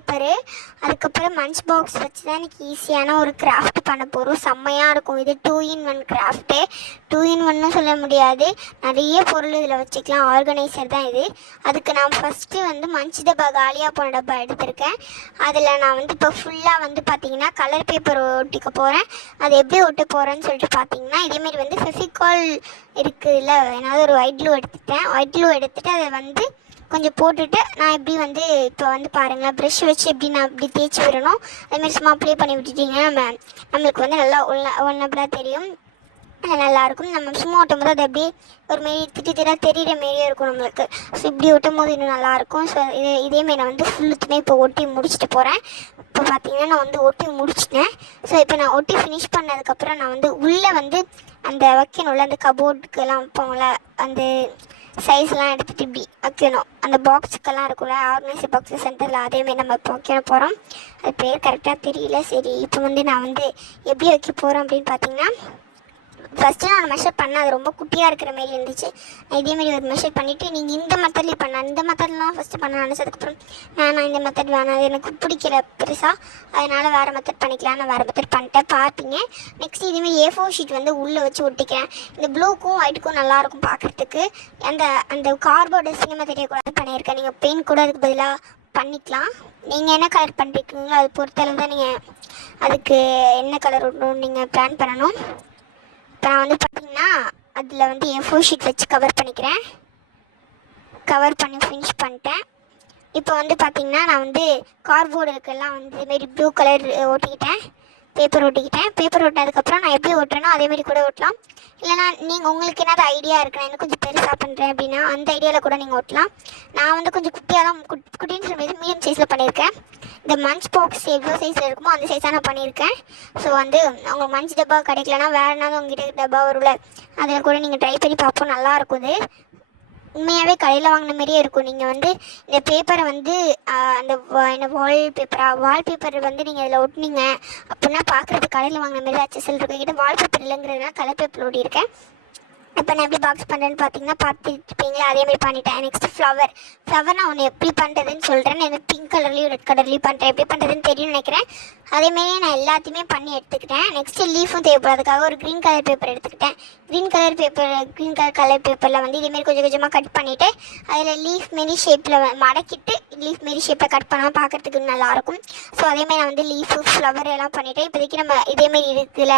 Paper அதுக்கப்புறம் Manch box வச்சு தான் எனக்கு ஈஸியான ஒரு கிராஃப்ட் பண்ண போகிறோம் செம்மையாக இருக்கும். இது two in one craft two in ஒன்னு சொல்ல முடியாது. நிறைய பொருள் இதில் வச்சுக்கலாம். ஆர்கனைசர் தான் இது. அதுக்கு நான் ஃபஸ்ட்டு வந்து மஞ்ச் டப்பா காலியாக போன டப்பா எடுத்திருக்கேன். அதில் நான் வந்து இப்போ ஃபுல்லாக வந்து பார்த்தீங்கன்னா கலர் பேப்பர் ஒட்டிக்க போகிறேன் அது எப்படி ஒட்ட போகிறேன்னு சொல்லிட்டு பார்த்தீங்கன்னா இதேமாரி வந்து ஃபெசிகால் இருக்குதுல்ல. ஏதாவது ஒரு ஒயிட் க்ளூ எடுத்துட்டேன். ஒயிட் க்ளூ எடுத்துகிட்டு அதை வந்து கொஞ்சம் போட்டுட்டு நான் எப்படி வந்து இப்போ வந்து பாருங்களேன் ப்ரெஷ் வச்சு எப்படி நான் இப்படி தேய்ச்சி விடணும். அதுமாதிரி சும்மா அப்ளை பண்ணி விட்டுட்டிங்கன்னா நம்ம நம்மளுக்கு வந்து நல்லா ஒன்ன ஒன்னபடாக தெரியும். அது நல்லாயிருக்கும் நம்ம சும்மா ஓட்டும் போது அது அப்படியே ஒரு மாரி திட்டு திட்டாக தெரியுற மாரியே இருக்கும் நம்மளுக்கு. ஸோ இப்படி ஓட்டும் போது இன்னும் நல்லாயிருக்கும் ஸோ இது இதேமாரி நான் வந்து ஃபுல்லுத்துமே இப்போ ஒட்டி முடிச்சுட்டு போகிறேன் இப்போ பார்த்தீங்கன்னா நான் வந்து ஒட்டி முடிச்சிட்டேன். ஸோ இப்போ நான் ஒட்டி ஃபினிஷ் பண்ணதுக்கப்புறம் நான் வந்து உள்ளே வந்து அந்த வைக்கணும்ல அந்த கபோர்டுக்கெல்லாம் வைப்போம்ல அந்த சைஸ்லாம் எடுத்துகிட்டு இப்படி வைக்கணும். அந்த பாக்ஸுக்கெல்லாம் இருக்கும்ல ஆர்கனைசர் பாக்ஸ் சென்டரில் அதேமாரி நம்ம இப்போ வைக்க போகிறோம் அது பேர் கரெக்டாக தெரியல. சரி இப்போ வந்து நான் வந்து எப்படி வைக்க போகிறேன் அப்படின்னு பார்த்தீங்கன்னா ஃபஸ்ட்டு நான் மெஷர் பண்ணேன். அது ரொம்ப குட்டியாக இருக்கிற மாரி இருந்துச்சு. இதேமாரி ஒரு மெஷர் பண்ணிவிட்டு நீங்கள் இந்த மெத்தட்லேயே பண்ண இந்த மெத்தட்லாம் ஃபஸ்ட்டு பண்ண நினச்சதுக்கப்புறம் வேணாம் இந்த மெத்தட் வேணாம். அது எனக்கு பிடிக்கல பெருசாக அதனால் வேறு மெத்தட் பண்ணிக்கலாம். நான் வேறு மெத்தட் பண்ணிட்டேன். பார்ப்பீங்க நெக்ஸ்ட் இதேமாரி ஏ ஃபோர் ஷீட் வந்து உள்ளே வச்சு ஒட்டிக்கிறேன். இந்த ப்ளூக்கும் ஒயிட்டுக்கும் நல்லாயிருக்கும் பார்க்குறதுக்கு அந்த அந்த கார்போர்டு சினிமா தெரியக்கூடாது பண்ணியிருக்கேன். நீங்கள் பெயிண்ட் கூட அதுக்கு பதிலாக பண்ணிக்கலாம். நீங்கள் என்ன கலர் பண்ணுறீங்களோ அது பொறுத்தளவு தான் நீங்கள் அதுக்கு என்ன கலர் விடணும்னு நீங்கள் பிளான் பண்ணணும். இப்போ நான் வந்து பார்த்தீங்கன்னா அதில் வந்து என் ஃபோர் ஷீட் வச்சு கவர் பண்ணிக்கிறேன். கவர் பண்ணி ஃபினிஷ் பண்ணிட்டேன். இப்போ வந்து பார்த்தீங்கன்னா நான் வந்து கார்போர்டு இருக்கெல்லாம் வந்து இதுமாரி ப்ளூ கலர் ஓட்டிக்கிட்டேன். பேப்பர் ஒட்டிக்கிட்டேன். பேப்பர் ஒட்டினதுக்கப்புறம் நான் எப்படி ஒட்டுறேனோ அதேமாரி கூட ஒட்டலாம். இல்லைனா நீங்கள் உங்களுக்கு என்னது ஐடியா இருக்கு நான் இன்னும் கொஞ்சம் பெருசாக பண்ணுறேன் அப்படின்னா அந்த ஐடியாவில் கூட நீங்கள் ஒட்டலாம். நான் வந்து கொஞ்சம் குட்டியாக தான் குட் குட்டின்னு சொல்லும்போது மீடியம் சைஸில் பண்ணியிருக்கேன். இந்த மஞ்ச் பாக்ஸ் எவ்வளோ சைஸில் இருக்குமோ அந்த சைஸாக நான் பண்ணியிருக்கேன். ஸோ வந்து அவங்க மஞ்ச் டப்பா கிடைக்கலனா வேறு என்னது உங்ககிட்ட டப்பா வரும்ல? அதில் கூட நீங்கள் ட்ரை பண்ணி பார்ப்போம். நல்லாயிருக்கும் இது உண்மையாகவே கடையில் வாங்கின மாதிரியே இருக்கும். நீங்கள் வந்து இந்த பேப்பரை வந்து அந்த வா- என்ன வால் பேப்பரா வால் பேப்பர் வந்து நீங்கள் இதில் ஒட்டினீங்க. அப்படின்னா பார்க்குறது கடையில் வாங்கின மாதிரி ஆச்சு சில கிட்ட வால் பேப்பர் இல்லைங்கிறதுனால கலர் பேப்பர் ஒட்டியிருக்கேன் இப்போ நான் எப்படி பாக்ஸ் பண்ணுறேன்னு பார்த்தீங்கன்னா பார்த்துருப்பீங்களா அதே மாதிரி பண்ணிட்டேன். நெக்ஸ்ட் ஃப்ளவர் ஃப்ளவர் நான் ஒன்று எப்படி பண்ணுறதுன்னு சொல்கிறேன் நான் பிங்க் கலர்லேயும் ரெட் கலர்லேயும் பண்ணுறேன் எப்படி பண்ணுறதுன்னு தெரியும்னு நினைக்கிறேன். அதேமாரி நான் எல்லாத்தையுமே பண்ணி எடுத்துக்கிட்டேன். நெக்ஸ்ட் லீஃபும் தேவைப்படுறதுக்காக ஒரு க்ரீன் கலர் பேப்பர் எடுத்துக்கிட்டேன். Green colour paper green colour colour பேப்பரில் வந்து இதேமாரி கொஞ்சம் கொஞ்சமாக கட் பண்ணிவிட்டு அதில் லீஃப் மாரி ஷேப்பில் மடக்கிட்டு லீஃப் மாரி ஷேப்பில் கட் பண்ணால் பார்க்குறதுக்கு நல்லாயிருக்கும். ஸோ அதேமாதிரி நான் வந்து லீஃபு ஃப்ளவர் எல்லாம் பண்ணிவிட்டேன் இப்போதைக்கு நம்ம இதேமாரி இருக்குல்ல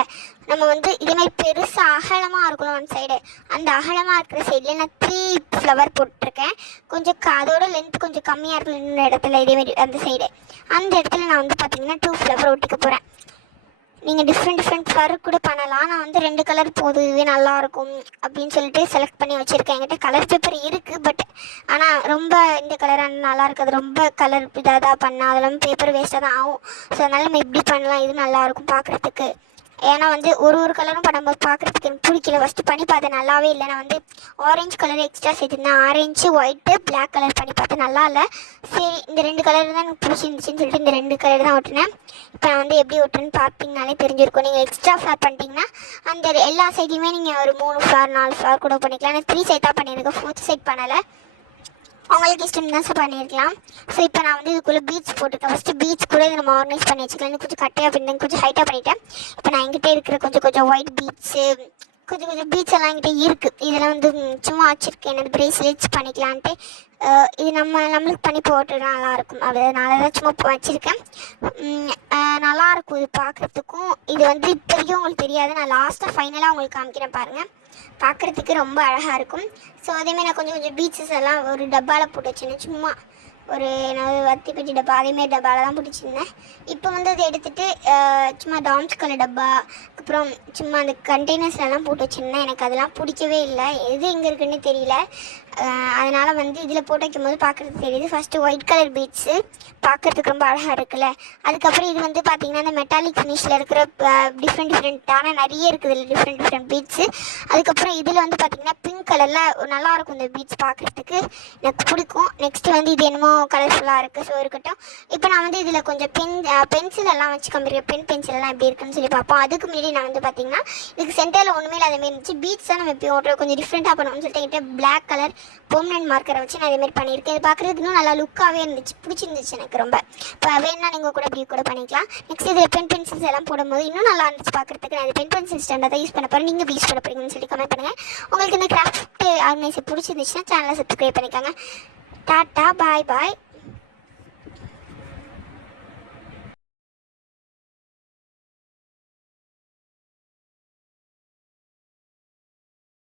நம்ம வந்து இதேமாதிரி பெருசாக அகலமாக இருக்கணும் ஒன் சைடு அந்த அகலமாக இருக்கிற சைடில் நான் த்ரீ ஃப்ளவர் போட்டிருக்கேன். கொஞ்சம் அதோட லென்த் கொஞ்சம் கம்மியாக இருக்கிற இன்னொரு இடத்துல இதேமாரி அந்த சைடு அந்த இடத்துல நான் வந்து பார்த்தீங்கன்னா டூ ஃப்ளவர் ஒட்டிக்க போகிறேன் நீங்கள் டிஃப்ரெண்ட் டிஃப்ரெண்ட் கலர் கூட பண்ணலாம். நான் வந்து ரெண்டு கலர் போதும் இதுவே நல்லாயிருக்கும் அப்படின்னு சொல்லிட்டு செலக்ட் பண்ணி வச்சுருக்கேன். என்கிட்ட கலர் பேப்பர் இருக்குது பட் ஆனால் ரொம்ப இந்த கலர் நல்லா இருக்காது. ரொம்ப கலர் இதாக தான் பண்ணால் அதெல்லாம் பேப்பர் வேஸ்ட்டாக தான் ஆகும். ஸோ அதனால் நம்ம இப்படி பண்ணலாம். இது நல்லாயிருக்கும் பார்க்குறதுக்கு. ஏன்னா வந்து ஒரு ஒரு கலரும் நம்ம பார்க்குறதுக்கு எனக்கு பிடிக்கல. ஃபஸ்ட்டு பண்ணி பார்த்தேன் நல்லாவே இல்லை. நான் வந்து ஆரஞ்சு கலர் எக்ஸ்ட்ரா சேர்த்துருந்தேன். ஆரஞ்சு ஒயிட்டு பிளாக் கலர் பண்ணி பார்த்தேன் நல்லா இல்லை. சரி இந்த ரெண்டு கலர் தான் எனக்கு பிடிச்சிருந்துச்சின்னு சொல்லிட்டு இந்த ரெண்டு கலர் தான் ஒட்டினேன். இப்போ நான் வந்து எப்படி ஓட்டுறேன்னு பார்த்தீங்கனாலே தெரிஞ்சிருக்கும். நீங்கள் எக்ஸ்ட்ரா ஃப்ளார் பண்ணிட்டீங்கன்னா அந்த எல்லா சைடையுமே நீங்கள் ஒரு மூணு ஃப்ளார் நாலு ஃப்ளார் கூட பண்ணிக்கலாம். நான் த்ரீ சைட் தான் பண்ணியிருக்கேன். ஃபோர்த் சைட் பண்ணலை. அவங்களுக்கு இஷ்டம் தான் சார் பண்ணியிருக்கலாம் ஸோ இப்போ நான் வந்து இதுக்குள்ளே பீச் போட்டுருக்கேன் ஃபஸ்ட்டு பீச் கூட இதை நம்ம ஆர்கனைஸ் பண்ணி வச்சுக்கலாம். கொஞ்சம் கட்டையாக பண்ணி கொஞ்சம் ஹைட்டாக பண்ணிட்டேன். இப்போ நான் எங்கிட்டே இருக்கிற கொஞ்சம் கொஞ்சம் ஒயிட் பீச்சு கொஞ்சம் கொஞ்சம் பீச் எல்லாம் என்கிட்ட இருக்குது இதெல்லாம் வந்து சும்மா வச்சுருக்கேன். என்னது பிரேஸ்லெட்ஸ் பண்ணிக்கலான்ட்டு. இது நம்ம நம்மளுக்கு பண்ணி போட்டு நல்லாயிருக்கும் அதனால தான் சும்மா இப்போ வச்சுருக்கேன். நல்லாயிருக்கும் இது பார்க்குறதுக்கும் இது வந்து இப்போதைக்கும் உங்களுக்கு தெரியாது. நான் லாஸ்ட்டாக ஃபைனலாக உங்களுக்கு காமிக்கிறேன் பாருங்கள் பார்க்குறதுக்கு ரொம்ப அழகாக இருக்கும். ஸோ அதேமாதிரி நான் கொஞ்சம் கொஞ்சம் பீச்சஸ் எல்லாம் ஒரு டப்பாவில் போட்டு வச்சிருந்தேன். சும்மா ஒரு நான் வத்தி பெட்டி டப்பா அதேமாரி டப்பாவில் தான் பிடிச்சிருந்தேன் இப்போ வந்து அதை எடுத்துகிட்டு சும்மா டாம்ஸ் கலர் டப்பா அப்புறம் சும்மா அந்த கண்டெய்னர்ஸ்லாம் போட்டு வச்சுருந்தேன். எனக்கு அதெல்லாம் பிடிக்கவே இல்லை. எது எங்கே இருக்குன்னு தெரியல. அதனால் வந்து இதில் போட்டு வைக்கும்போது பார்க்குறதுக்கு தெரியுது. ஃபஸ்ட்டு ஒயிட் கலர் பீட்ஸு பார்க்குறதுக்கு ரொம்ப அழகாக இருக்குல்ல. அதுக்கப்புறம் இது வந்து பார்த்திங்கன்னா அந்த மெட்டாலிக் ஃபினிஷில் இருக்கிற டிஃப்ரெண்ட் டிஃப்ரெண்ட்டான நிறைய இருக்குது இதில் டிஃப்ரெண்ட் டிஃப்ரெண்ட் பீட்ஸு அதுக்கப்புறம் இதில் வந்து பார்த்திங்கன்னா பிங்க் கலரில் நல்லாயிருக்கும் இந்த பீட்ஸ் பார்க்குறதுக்கு எனக்கு பிடிக்கும். நெக்ஸ்ட்டு வந்து இது என்னமோ கலர்ஃபுல்லாக இருக்குது ஸோ இருக்கட்டும். இப்போ நான் வந்து இதில் கொஞ்சம் பென் பென்சில் எல்லாம் வச்சு காமிக்கிறேன் பென் பென்சில் எல்லாம் எப்படி இருக்குன்னு சொல்லி பார்ப்போம். அதுக்கு முன்னாடி நான் வந்து பார்த்திங்கன்னா இதுக்கு சென்டரில் ஒன்றுமே இல்லாத மாதிரி இருந்துச்சு. பீட்ஸ் தான் நம்ம எப்பயும் ஓட்டுற கொஞ்சம் டிஃப்ரெண்ட்டாக பண்ணணும்னு சொல்லிட்டு என்கிட்ட பிளாக் கலர் பெர்மனன்ட் மார்க்கரை வச்சு நான் இதேமாரி பண்ணியிருக்கேன். இது பார்க்குறதுக்கு இன்னும் நல்லா லுக்காகவே இருந்துச்சு. பிடிச்சிருந்துச்சு எனக்கு ரொம்ப. இப்போ வேணா நீங்கள் கூட இப்படி கூட பண்ணிக்கலாம். நெக்ஸ்ட் இதில் பென் பென்சில்ஸ் எல்லாம் போடும்போது இன்னும் நல்லா இருந்துச்சு பார்க்குறதுக்கு. நான் இது பென் பென்சில் ஸ்டாண்டாக தான் யூஸ் பண்ண போகிறேன் நீங்கள் யூஸ் பண்ண போகிறீங்கன்னு சொல்லி கமெண்ட் பண்ணுங்கள் உங்களுக்கு இந்த கிராஃப்ட் ஆர்கனைசர் பிடிச்சிருந்துச்சுன்னா சேனலை சப்ஸ்கிரைப் பண்ணிக்கோங்க. டாட்டா பாய் பாய்